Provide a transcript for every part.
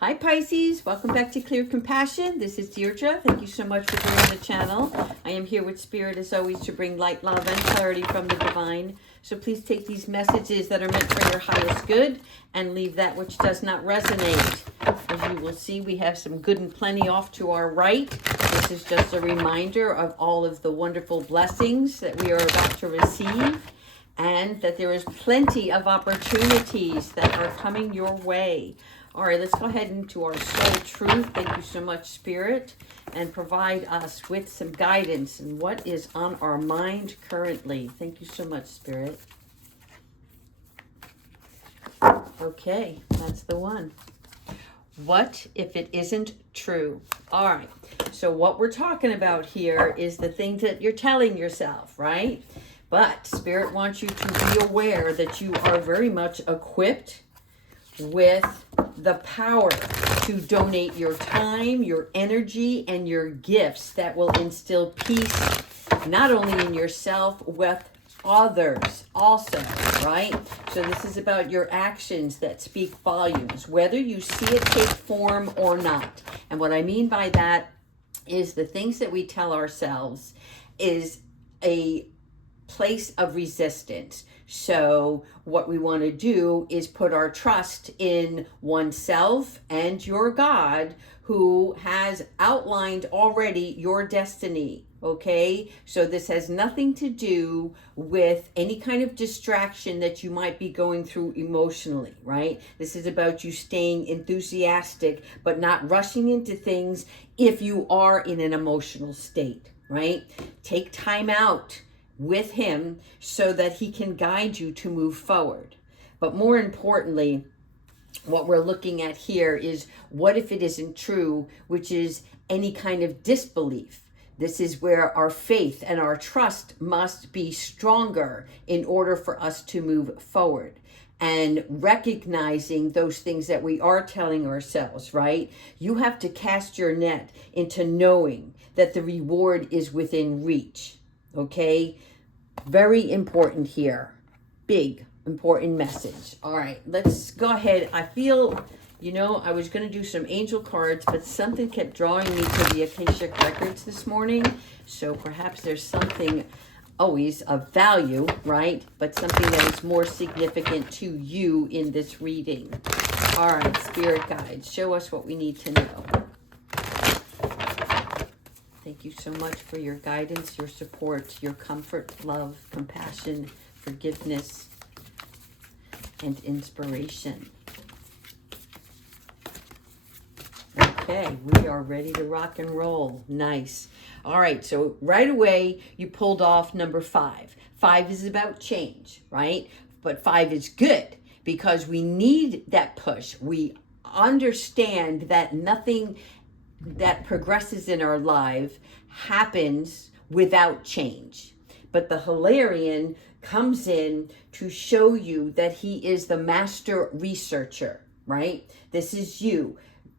Hi Pisces, welcome back to Clear Compassion. This is Deirdre. Thank you so much for joining the channel. I am here with Spirit as always to bring light, love, and clarity from the divine. So please take these messages that are meant for your highest good and leave that which does not resonate. As you will see, we have some good and plenty off to our right. This is just a reminder of all of the wonderful blessings that we are about to receive, and that there is plenty of opportunities that are coming your way. All right, let's go ahead into our soul truth. Thank you so much, Spirit, and provide us with some guidance and what is on our mind currently. Thank you so much, Spirit. Okay, that's the one. What if it isn't true? All right, so what we're talking about here is the things that you're telling yourself, right? But Spirit wants you to be aware that you are very much equipped with the power to donate your time, your energy, and your gifts that will instill peace, not only in yourself, with others also, right? So this is about your actions that speak volumes, whether you see it take form or not. And what I mean by that is the things that we tell ourselves is a place of resistance. So what we want to do is put our trust in oneself and your God, who has outlined already your destiny. Okay, so this has nothing to do with any kind of distraction that you might be going through emotionally, right? This is about you staying enthusiastic, but not rushing into things if you are in an emotional state, right? Take time out with him so that he can guide you to move forward. But more importantly, what we're looking at here is what if it isn't true, which is any kind of disbelief. This is where our faith and our trust must be stronger in order for us to move forward. And recognizing those things that we are telling ourselves, right? You have to cast your net into knowing that the reward is within reach. Okay, very important here. Big, important message. All right, let's go ahead. I feel, I was going to do some angel cards, but something kept drawing me to the Akashic Records this morning. So perhaps there's something always of value, right? But something that is more significant to you in this reading. All right, Spirit Guides, show us what we need to know. Thank you so much for your guidance, your support, your comfort, love, compassion, forgiveness, and inspiration. Okay, we are ready to rock and roll. Nice. All right, so right away, you pulled off number 5. 5 is about change, right? But 5 is good because we need that push. We understand that nothing that progresses in our life happens without change. But the Hilarion comes in to show you that he is the master researcher, right? This is you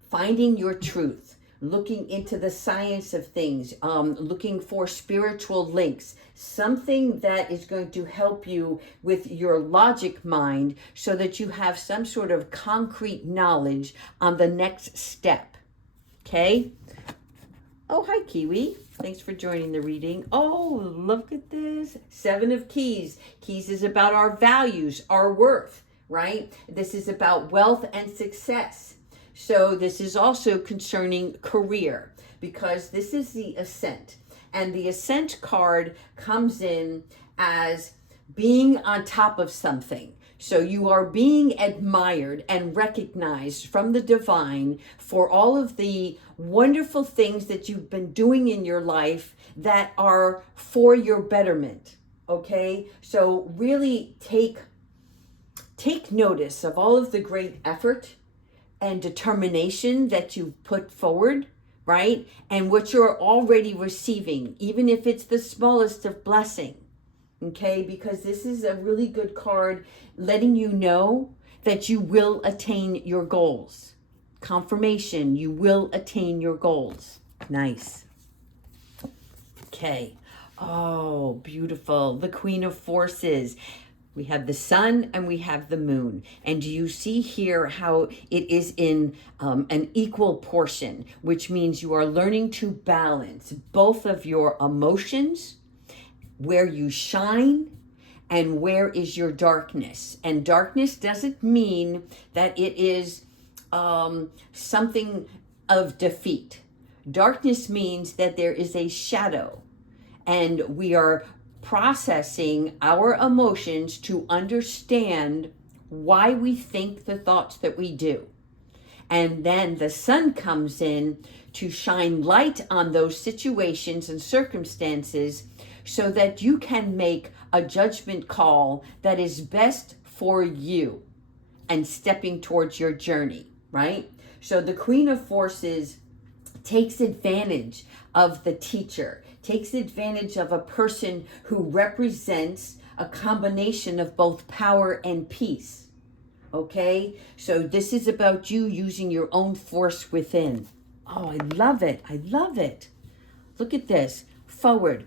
finding your truth, looking into the science of things, looking for spiritual links, something that is going to help you with your logic mind so that you have some sort of concrete knowledge on the next step. Okay. Oh, hi, Kiwi. Thanks for joining the reading. Oh, look at this. 7 of Keys. Keys is about our values, our worth, right? This is about wealth and success. So this is also concerning career because this is the Ascent. And the Ascent card comes in as being on top of something. So you are being admired and recognized from the divine for all of the wonderful things that you've been doing in your life that are for your betterment. Okay? So really take notice of all of the great effort and determination that you've put forward, right? And what you're already receiving, even if it's the smallest of blessing. Okay, because this is a really good card letting you know that you will attain your goals. Confirmation, you will attain your goals. Nice. Okay. Oh, beautiful. The Queen of Forces. We have the sun and we have the moon. And you see here how it is in an equal portion, which means you are learning to balance both of your emotions, where you shine, and where is your darkness. And darkness doesn't mean that it is something of defeat. Darkness means that there is a shadow, and we are processing our emotions to understand why we think the thoughts that we do. And then the sun comes in to shine light on those situations and circumstances so that you can make a judgment call that is best for you and stepping towards your journey, right? So the Queen of Forces takes advantage of the teacher, takes advantage of a person who represents a combination of both power and peace. Okay? So this is about you using your own force within. Oh, I love it. I love it. Look at this. Forward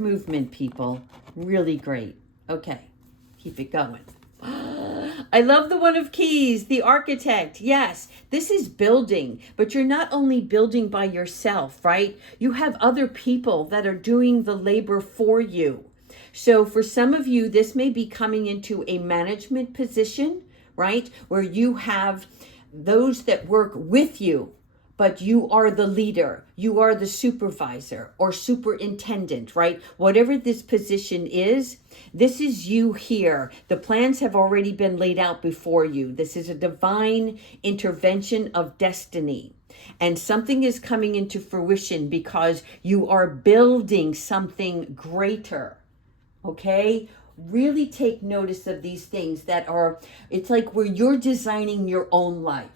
movement, people. Really great. Okay. Keep it going. I love the One of Keys, the Architect. Yes, this is building, but you're not only building by yourself, right? You have other people that are doing the labor for you. So for some of you, this may be coming into a management position, right? Where you have those that work with you, but you are the leader, you are the supervisor or superintendent, right? Whatever this position is, this is you here. The plans have already been laid out before you. This is a divine intervention of destiny. And something is coming into fruition because you are building something greater, okay? Really take notice of these things that are, it's like where you're designing your own life.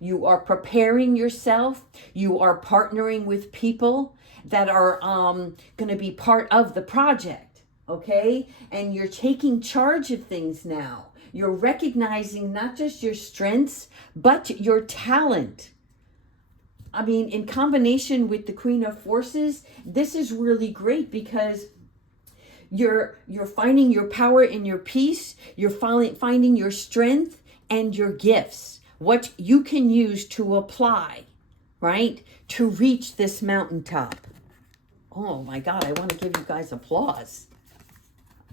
You are preparing yourself. You are partnering with people that are going to be part of the project, okay? And you're taking charge of things now. You're recognizing not just your strengths, but your talent. I mean, in combination with the Queen of Forces, this is really great because you're finding your power and your peace. You're finding your strength and your gifts. What you can use to apply, right, to reach this mountaintop. Oh my God, I want to give you guys applause.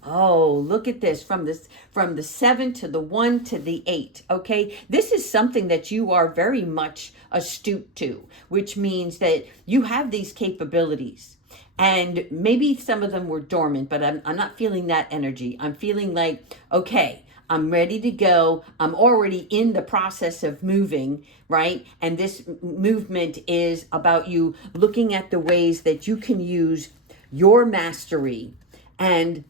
Oh, look at this, from the 7 to the 1 to the 8, okay? This is something that you are very much astute to, which means that you have these capabilities. And maybe some of them were dormant, but I'm not feeling that energy. I'm feeling like, okay, I'm ready to go. I'm already in the process of moving, right? And this movement is about you looking at the ways that you can use your mastery. And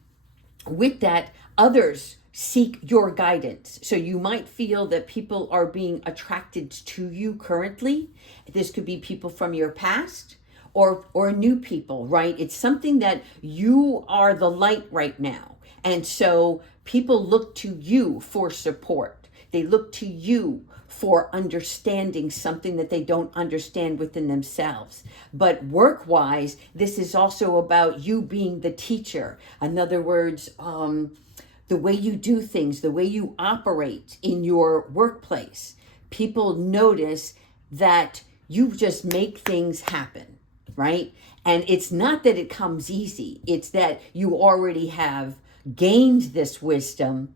with that, others seek your guidance. So you might feel that people are being attracted to you currently. This could be people from your past or new people, right? It's something that you are the light right now. And so people look to you for support. They look to you for understanding something that they don't understand within themselves. But work-wise, this is also about you being the teacher. In other words, the way you do things, the way you operate in your workplace. People notice that you just make things happen, right? And it's not that it comes easy. It's that you already have gained this wisdom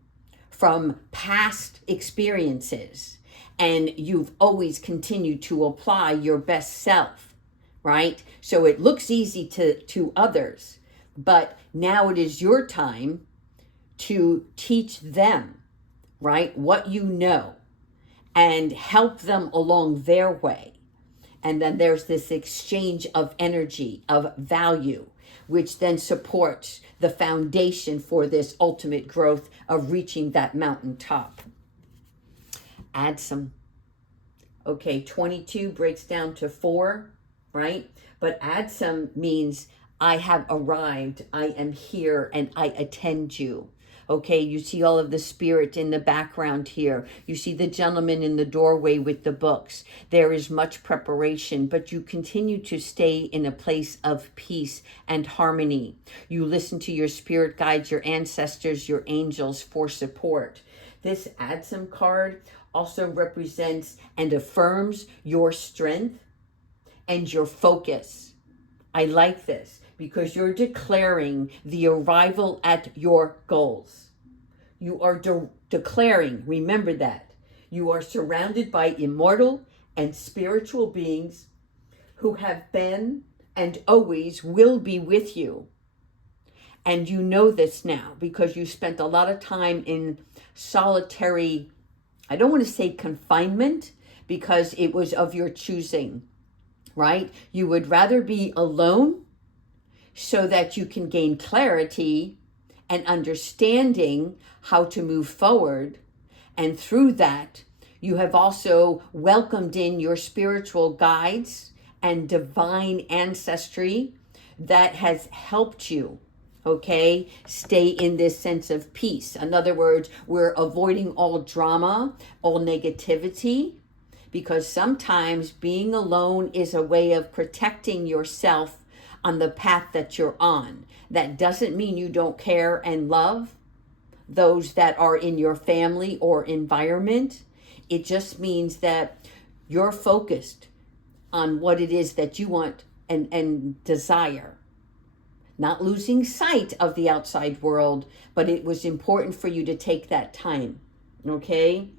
from past experiences, and you've always continued to apply your best self, right? So it looks easy to others, but now it is your time to teach them, right, what you know and help them along their way. And then there's this exchange of energy, of value, which then supports the foundation for this ultimate growth of reaching that mountaintop. Add some. Okay, 22 breaks down to 4, right? But add some means I have arrived, I am here, and I attend you. Okay, you see all of the spirit in the background here. You see the gentleman in the doorway with the books. There is much preparation, but you continue to stay in a place of peace and harmony. You listen to your spirit guides, your ancestors, your angels for support. This Adsum card also represents and affirms your strength and your focus. I like this because you're declaring the arrival at your goals. You are declaring, remember that, you are surrounded by immortal and spiritual beings who have been and always will be with you. And you know this now because you spent a lot of time in solitary, I don't want to say confinement, because it was of your choosing, right? You would rather be alone so that you can gain clarity and understanding how to move forward. And through that, you have also welcomed in your spiritual guides and divine ancestry that has helped you, okay, stay in this sense of peace. In other words, we're avoiding all drama, all negativity, because sometimes being alone is a way of protecting yourself on the path that you're on. That doesn't mean you don't care and love those that are in your family or environment. It just means that you're focused on what it is that you want and desire. Not losing sight of the outside world, but it was important for you to take that time, okay?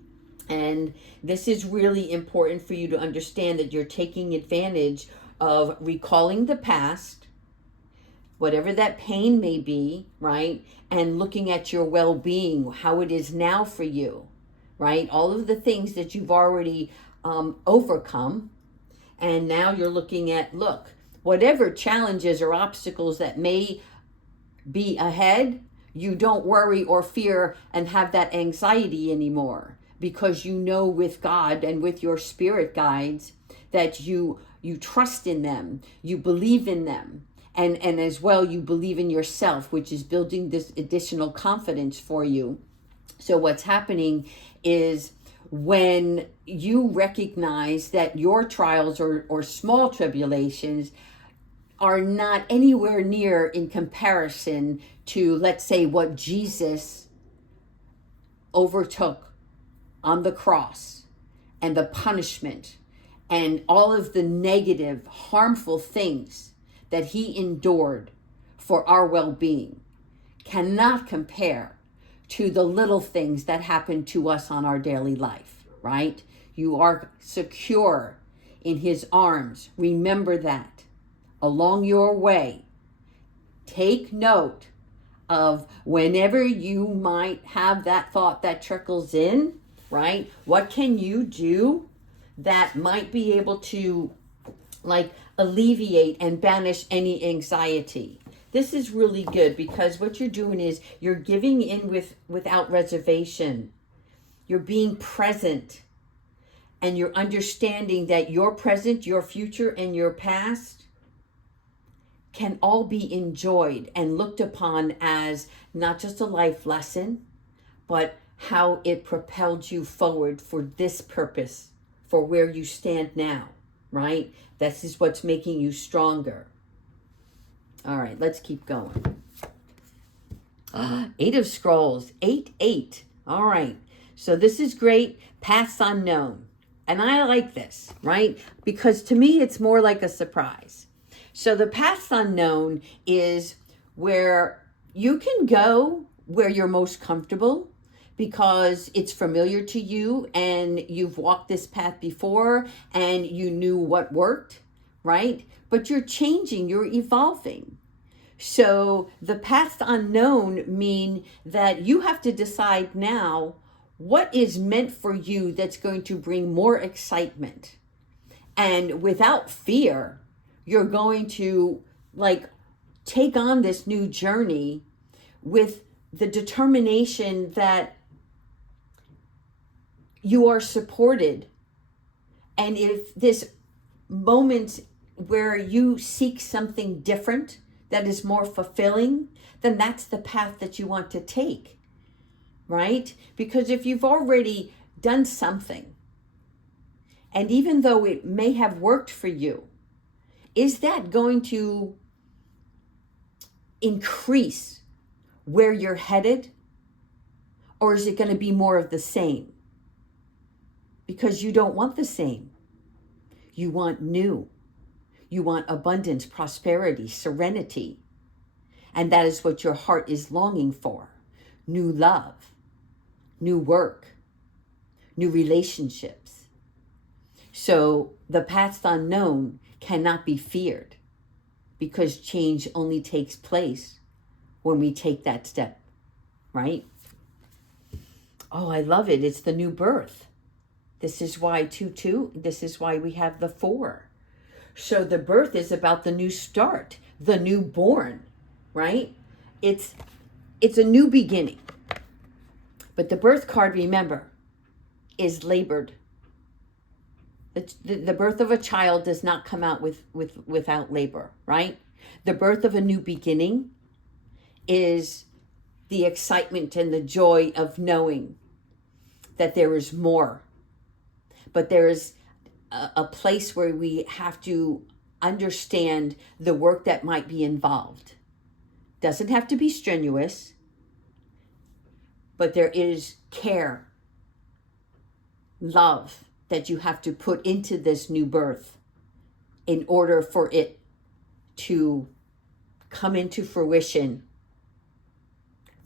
And this is really important for you to understand that you're taking advantage of recalling the past, whatever that pain may be, right? And looking at your well-being, how it is now for you, right? All of the things that you've already overcome. And now you're looking at, look, whatever challenges or obstacles that may be ahead, you don't worry or fear and have that anxiety anymore, because you know with God and with your spirit guides that you trust in them, you believe in them, and as well you believe in yourself, which is building this additional confidence for you. So what's happening is when you recognize that your trials or small tribulations are not anywhere near in comparison to, let's say, what Jesus overtook on the cross and the punishment and all of the negative, harmful things that he endured for our well-being cannot compare to the little things that happen to us on our daily life, right? You are secure in his arms. Remember that. Along your way, take note of whenever you might have that thought that trickles in, right? What can you do that might be able to alleviate and banish any anxiety? This is really good because what you're doing is you're giving in without reservation. You're being present, and you're understanding that your present, your future, and your past can all be enjoyed and looked upon as not just a life lesson, but how it propelled you forward for this purpose, for where you stand now, right? This is what's making you stronger. All right, let's keep going. 8 of Scrolls, 8. All right, so this is great. Paths unknown. And I like this, right? Because to me, it's more like a surprise. So the paths unknown is where you can go where you're most comfortable because it's familiar to you and you've walked this path before and you knew what worked, right? But you're changing, you're evolving. So the paths unknown mean that you have to decide now what is meant for you that's going to bring more excitement. And without fear, you're going to take on this new journey with the determination that you are supported. And if this moment where you seek something different that is more fulfilling, then that's the path that you want to take. right? Because if you've already done something, and even though it may have worked for you, is that going to increase where you're headed? Or is it going to be more of the same? Because you don't want the same. You want new. You want abundance, prosperity, serenity. And that is what your heart is longing for. New love, new work, new relationships. So the past unknown cannot be feared, because change only takes place when we take that step, right? Oh, I love it. It's the new birth. This is why 2-2, this is why we have the 4. So the birth is about the new start, the newborn, right? It's a new beginning. But the birth card, remember, is labored. The birth of a child does not come out without labor, right? The birth of a new beginning is the excitement and the joy of knowing that there is more. But there is a place where we have to understand the work that might be involved. Doesn't have to be strenuous, but there is care, love that you have to put into this new birth in order for it to come into fruition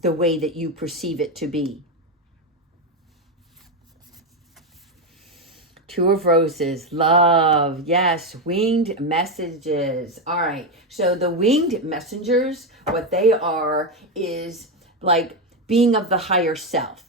the way that you perceive it to be. 2 of Roses, love, yes, winged messages. All right, so the winged messengers, what they are is like being of the higher self.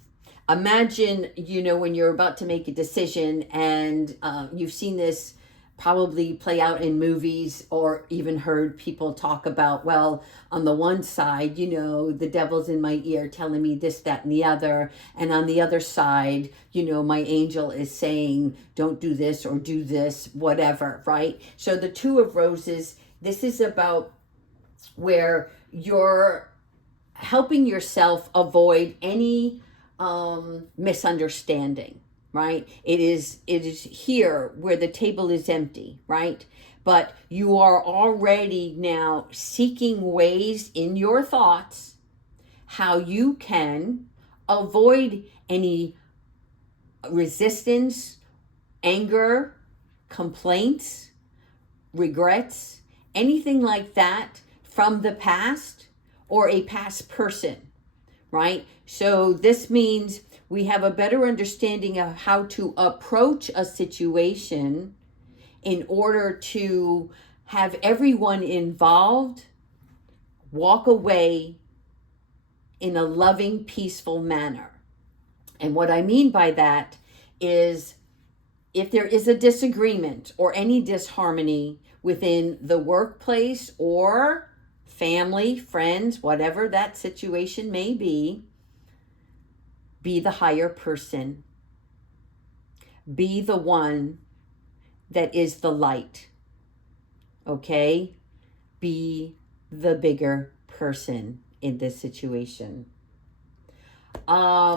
Imagine, when you're about to make a decision, and you've seen this probably play out in movies, or even heard people talk about, well, on the one side, the devil's in my ear telling me this, that, and the other. And on the other side, my angel is saying, don't do this or do this, whatever, right? So the 2 of Roses, this is about where you're helping yourself avoid any misunderstanding, right? It is here where the table is empty, right? But you are already now seeking ways in your thoughts how you can avoid any resistance, anger, complaints, regrets, anything like that from the past or a past person, right? So this means we have a better understanding of how to approach a situation in order to have everyone involved walk away in a loving, peaceful manner. And what I mean by that is, if there is a disagreement or any disharmony within the workplace or family, friends, whatever that situation may be the higher person. Be the one that is the light. Okay? Be the bigger person in this situation. How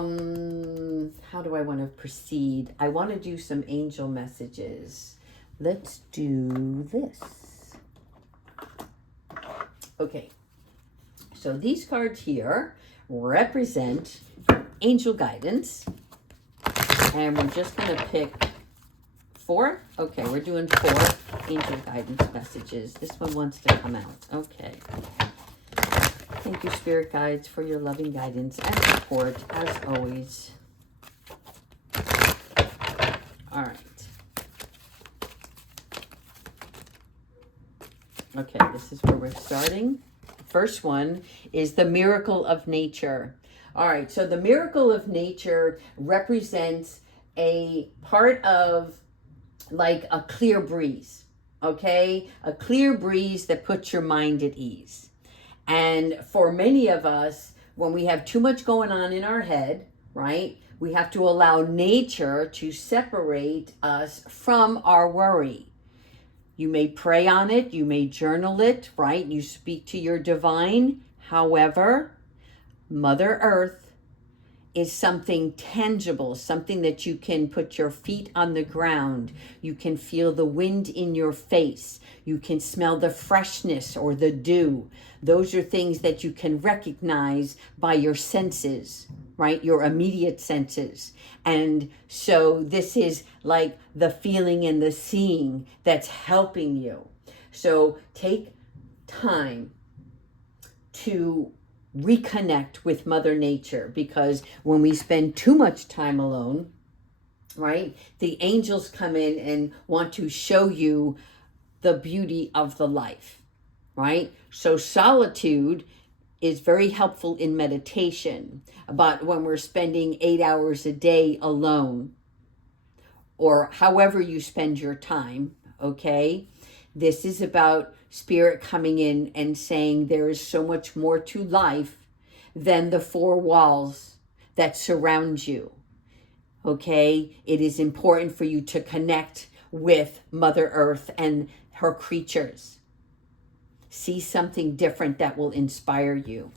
do I want to proceed? I want to do some angel messages. Let's do this. Okay. So these cards here represent angel guidance. And we're just going to pick 4. Okay, we're doing 4 angel guidance messages. This one wants to come out. Okay. Thank you, Spirit Guides, for your loving guidance and support, as always. All right. Okay, this is where we're starting. The first one is the miracle of nature. All right, so the miracle of nature represents a part of like a clear breeze, okay? A clear breeze that puts your mind at ease. And for many of us, when we have too much going on in our head, right, we have to allow nature to separate us from our worry. You may pray on it, you may journal it, right? You speak to your divine. However, Mother Earth is something tangible, something that you can put your feet on the ground. You can feel the wind in your face. You can smell the freshness or the dew. Those are things that you can recognize by your senses, right? Your immediate senses. And so this is like the feeling and the seeing that's helping you. So take time to reconnect with Mother Nature, because when we spend too much time alone, right, the angels come in and want to show you the beauty of the life, right? So solitude is very helpful in meditation, but when we're spending 8 hours a day alone, or however you spend your time, okay, this is about Spirit coming in and saying there is so much more to life than the four walls that surround you. Okay, it is important for you to connect with Mother Earth and her creatures. See something different that will inspire you.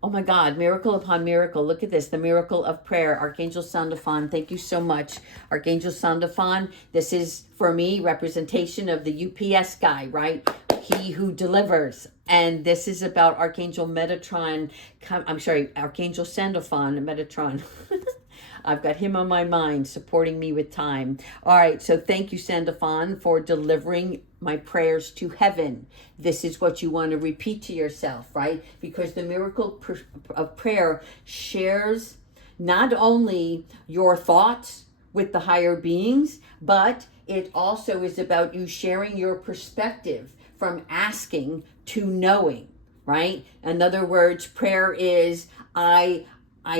Oh my God, miracle upon miracle. Look at this, the miracle of prayer. Archangel Sandalphon, thank you so much. Archangel Sandalphon, this is, for me, representation of the UPS guy, right? He who delivers. And this is about Archangel Metatron, Archangel Sandalphon, Metatron. I've got him on my mind, supporting me with time. All right, so thank you, Sandalphon, for delivering my prayers to heaven. This is what you want to repeat to yourself, right? Because the miracle of prayer shares not only your thoughts with the higher beings, but it also is about you sharing your perspective from asking to knowing, right? In other words, prayer is, I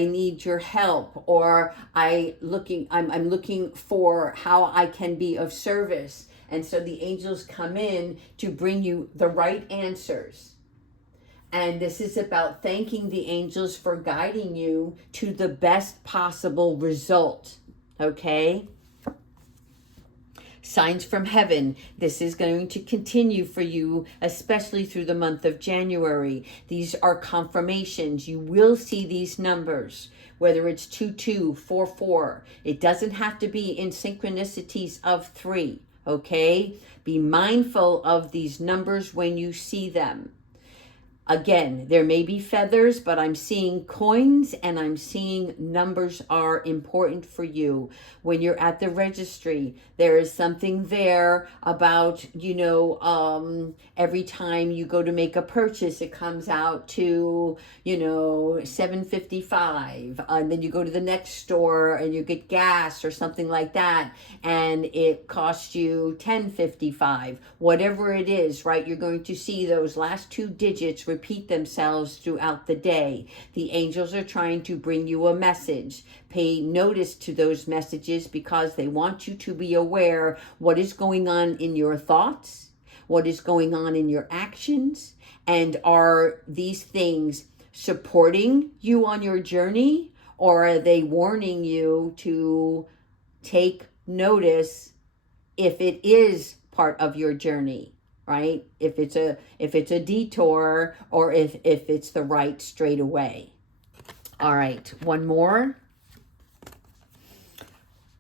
need your help, or I'm looking for how I can be of service. And so the angels come in to bring you the right answers. And this is about thanking the angels for guiding you to the best possible result. Okay? Signs from heaven. This is going to continue for you, especially through the month of January. These are confirmations. You will see these numbers, whether it's 2244. It doesn't have to be in synchronicities of 3, okay? Be mindful of these numbers when you see them. Again, there may be feathers, but I'm seeing coins and I'm seeing numbers are important for you. When you're at the registry, there is something there about, every time you go to make a purchase, it comes out to, $7.55. And then you go to the next store and you get gas or something like that, and it costs you $10.55. Whatever it is, right? You're going to see those last 2 digits repeat themselves throughout the day. The angels are trying to bring you a message. Pay notice to those messages because they want you to be aware what is going on in your thoughts, what is going on in your actions, and are these things supporting you on your journey, or are they warning you to take notice if it is part of your journey? Right? If it's a detour, or if it's the right straight away. All right, one more.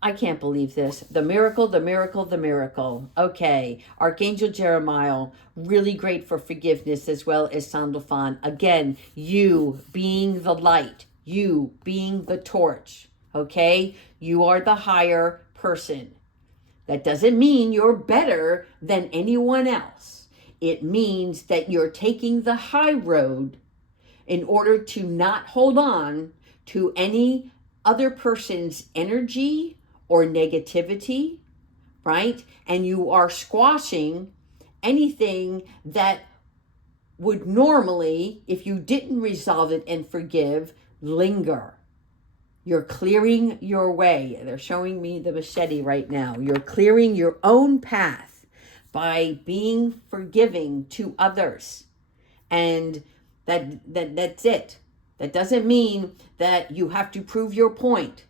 I can't believe this. The miracle, the miracle, the miracle. Okay, Archangel Jeremiah, really great for forgiveness, as well as Sandalphon. Again, you being the light, you being the torch, okay? You are the higher person. That doesn't mean you're better than anyone else. It means that you're taking the high road in order to not hold on to any other person's energy or negativity, right? And you are squashing anything that would normally, if you didn't resolve it and forgive, linger. You're clearing your way. They're showing me the machete right now. You're clearing your own path by being forgiving to others. And that's it. That doesn't mean that you have to prove your point.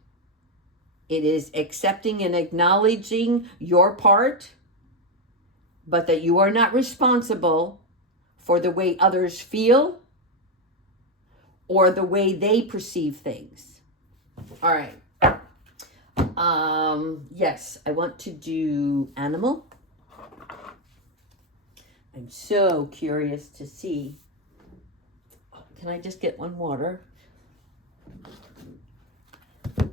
It is accepting and acknowledging your part, but that you are not responsible for the way others feel or the way they perceive things. All right. Yes, I want to do animal. I'm so curious to see. Can I just get one water?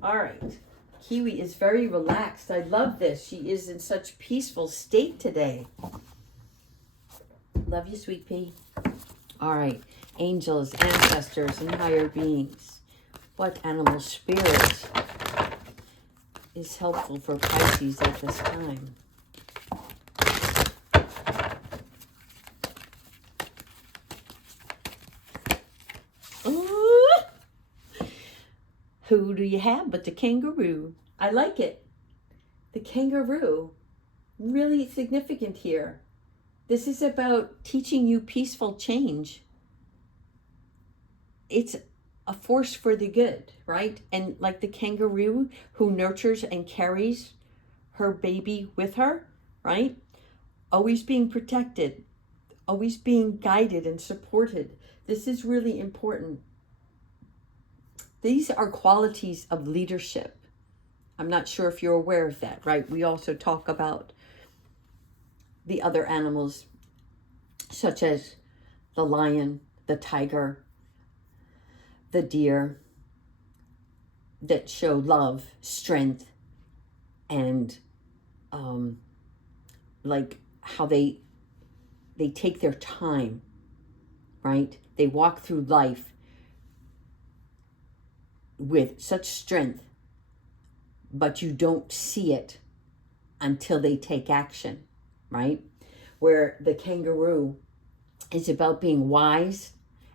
All right. Kiwi is very relaxed. I love this. She is in such peaceful state today. Love you, sweet pea. All right. Angels, ancestors, and higher beings. What animal spirit is helpful for Pisces at this time? Ooh. Who do you have but the kangaroo? I like it. The kangaroo. Really significant here. This is about teaching you peaceful change. It's a force for the good, right? And like the kangaroo who nurtures and carries her baby with her, right? Always being protected, always being guided and supported. This is really important. These are qualities of leadership. I'm not sure if you're aware of that, right? We also talk about the other animals, such as the lion, the tiger, the deer, that show love, strength, and like how they take their time, right? They walk through life with such strength, but you don't see it until they take action, right? Where the kangaroo is about being wise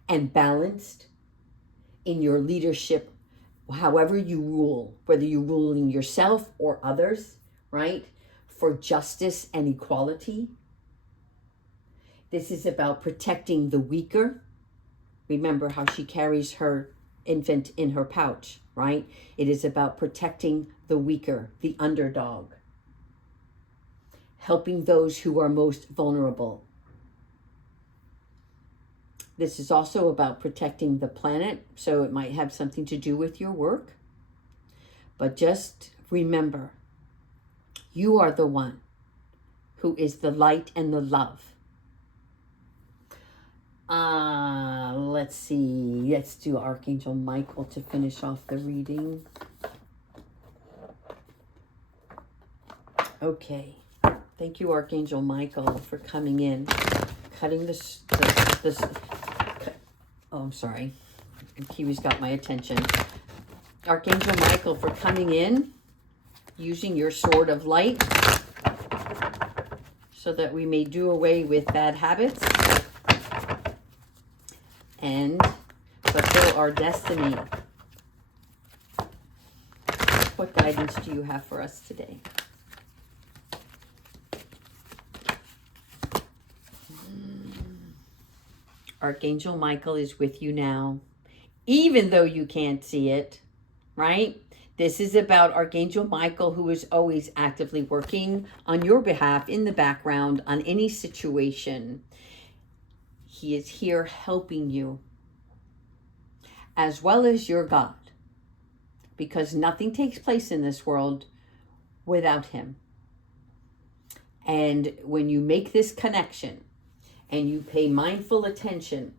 and balanced in your leadership, however you rule, whether you're ruling yourself or others, right? For justice and equality. This is about protecting the weaker. Remember how she carries her infant in her pouch, right? It is about protecting the weaker, the underdog, helping those who are most vulnerable. This is also about protecting the planet, so it might have something to do with your work. But just remember, you are the one who is the light and the love. Let's see. Let's do Archangel Michael to finish off the reading. Okay. Thank you, Archangel Michael, for coming in, cutting this. Oh, I'm sorry. Kiwi's got my attention. Archangel Michael, for coming in, using your sword of light, so that we may do away with bad habits and fulfill our destiny. What guidance do you have for us today? Archangel Michael is with you now, even though you can't see it, right? This is about Archangel Michael, who is always actively working on your behalf in the background on any situation. He is here helping you, as well as your God, because nothing takes place in this world without him. And when you make this connection and you pay mindful attention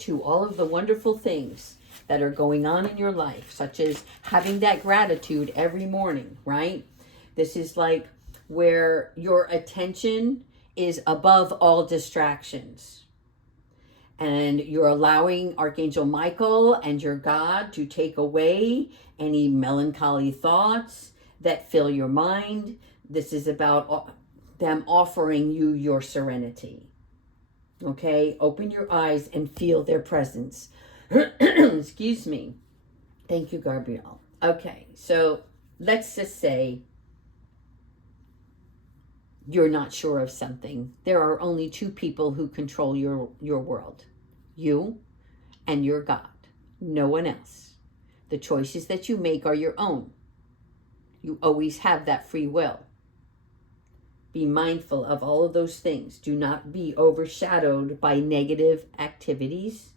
to all of the wonderful things that are going on in your life, such as having that gratitude every morning, right? This is like where your attention is above all distractions. And you're allowing Archangel Michael and your God to take away any melancholy thoughts that fill your mind. This is about them offering you your serenity. Okay, open your eyes and feel their presence. Excuse me. Thank you, Gabrielle. Okay, so let's just say you're not sure of something. There are only two people who control your world. You and your God. No one else. The choices that you make are your own. You always have that free will. Be mindful of all of those things. Do not be overshadowed by negative activities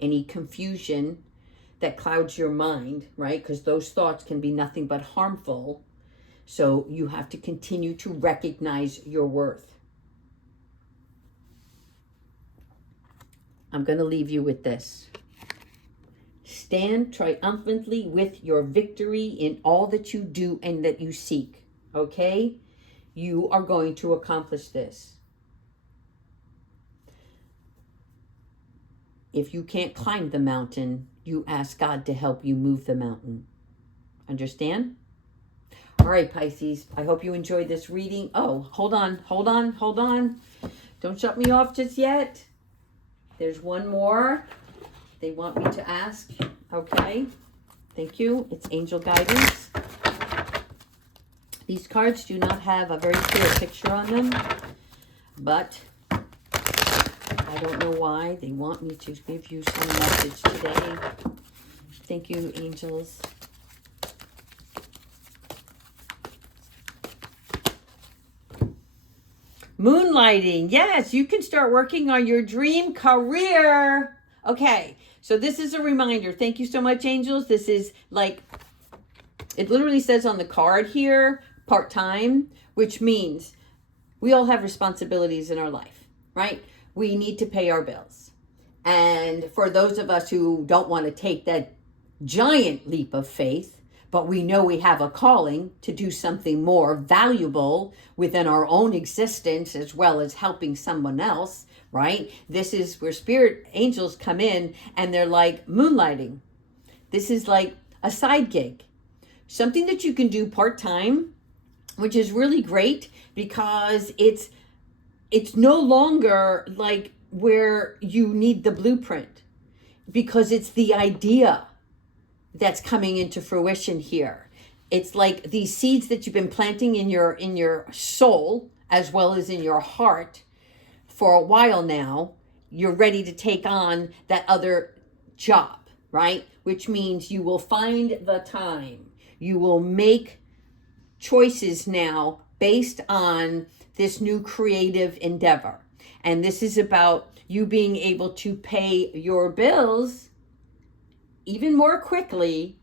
any confusion that clouds your mind, right? Because those thoughts can be nothing but harmful. So you have to continue to recognize your worth. I'm going to leave you with this. Stand triumphantly with your victory in all that you do and that you seek. Okay? You are going to accomplish this. If you can't climb the mountain, you ask God to help you move the mountain. Understand? All right, Pisces. I hope you enjoyed this reading. Oh, hold on. Don't shut me off just yet. There's one more they want me to ask. Okay. Thank you. It's angel guidance. These cards do not have a very clear picture on them, but I don't know why they want me to give you some message today. Thank you, angels. Moonlighting. Yes, you can start working on your dream career. Okay, so this is a reminder. Thank you so much, angels. This is like, it literally says on the card here, part-time, which means we all have responsibilities in our life, right? We need to pay our bills. And for those of us who don't want to take that giant leap of faith, but we know we have a calling to do something more valuable within our own existence as well as helping someone else, right? This is where spirit angels come in and they're like moonlighting. This is like a side gig, something that you can do part-time, which is really great because it's no longer like where you need the blueprint, because it's the idea that's coming into fruition here. It's like these seeds that you've been planting in your soul as well as in your heart for a while now. You're ready to take on that other job, right? Which means you will find the time. You will make choices now based on this new creative endeavor. And this is about you being able to pay your bills even more quickly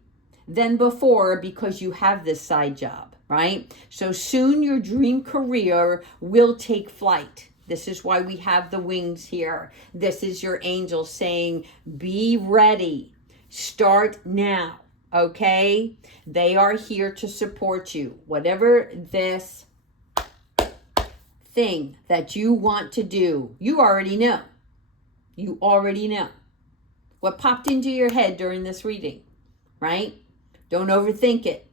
than before because you have this side job, right? So soon your dream career will take flight. This is why we have the wings here. This is your angel saying, be ready. Start now, okay? They are here to support you. Whatever this thing that you want to do, you already know. You already know what popped into your head during this reading, right? Don't overthink it.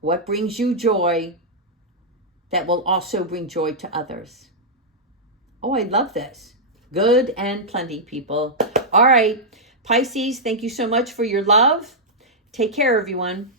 What brings you joy that will also bring joy to others. Oh, I love this. Good and plenty, people. All right, Pisces, thank you so much for your love. Take care, everyone.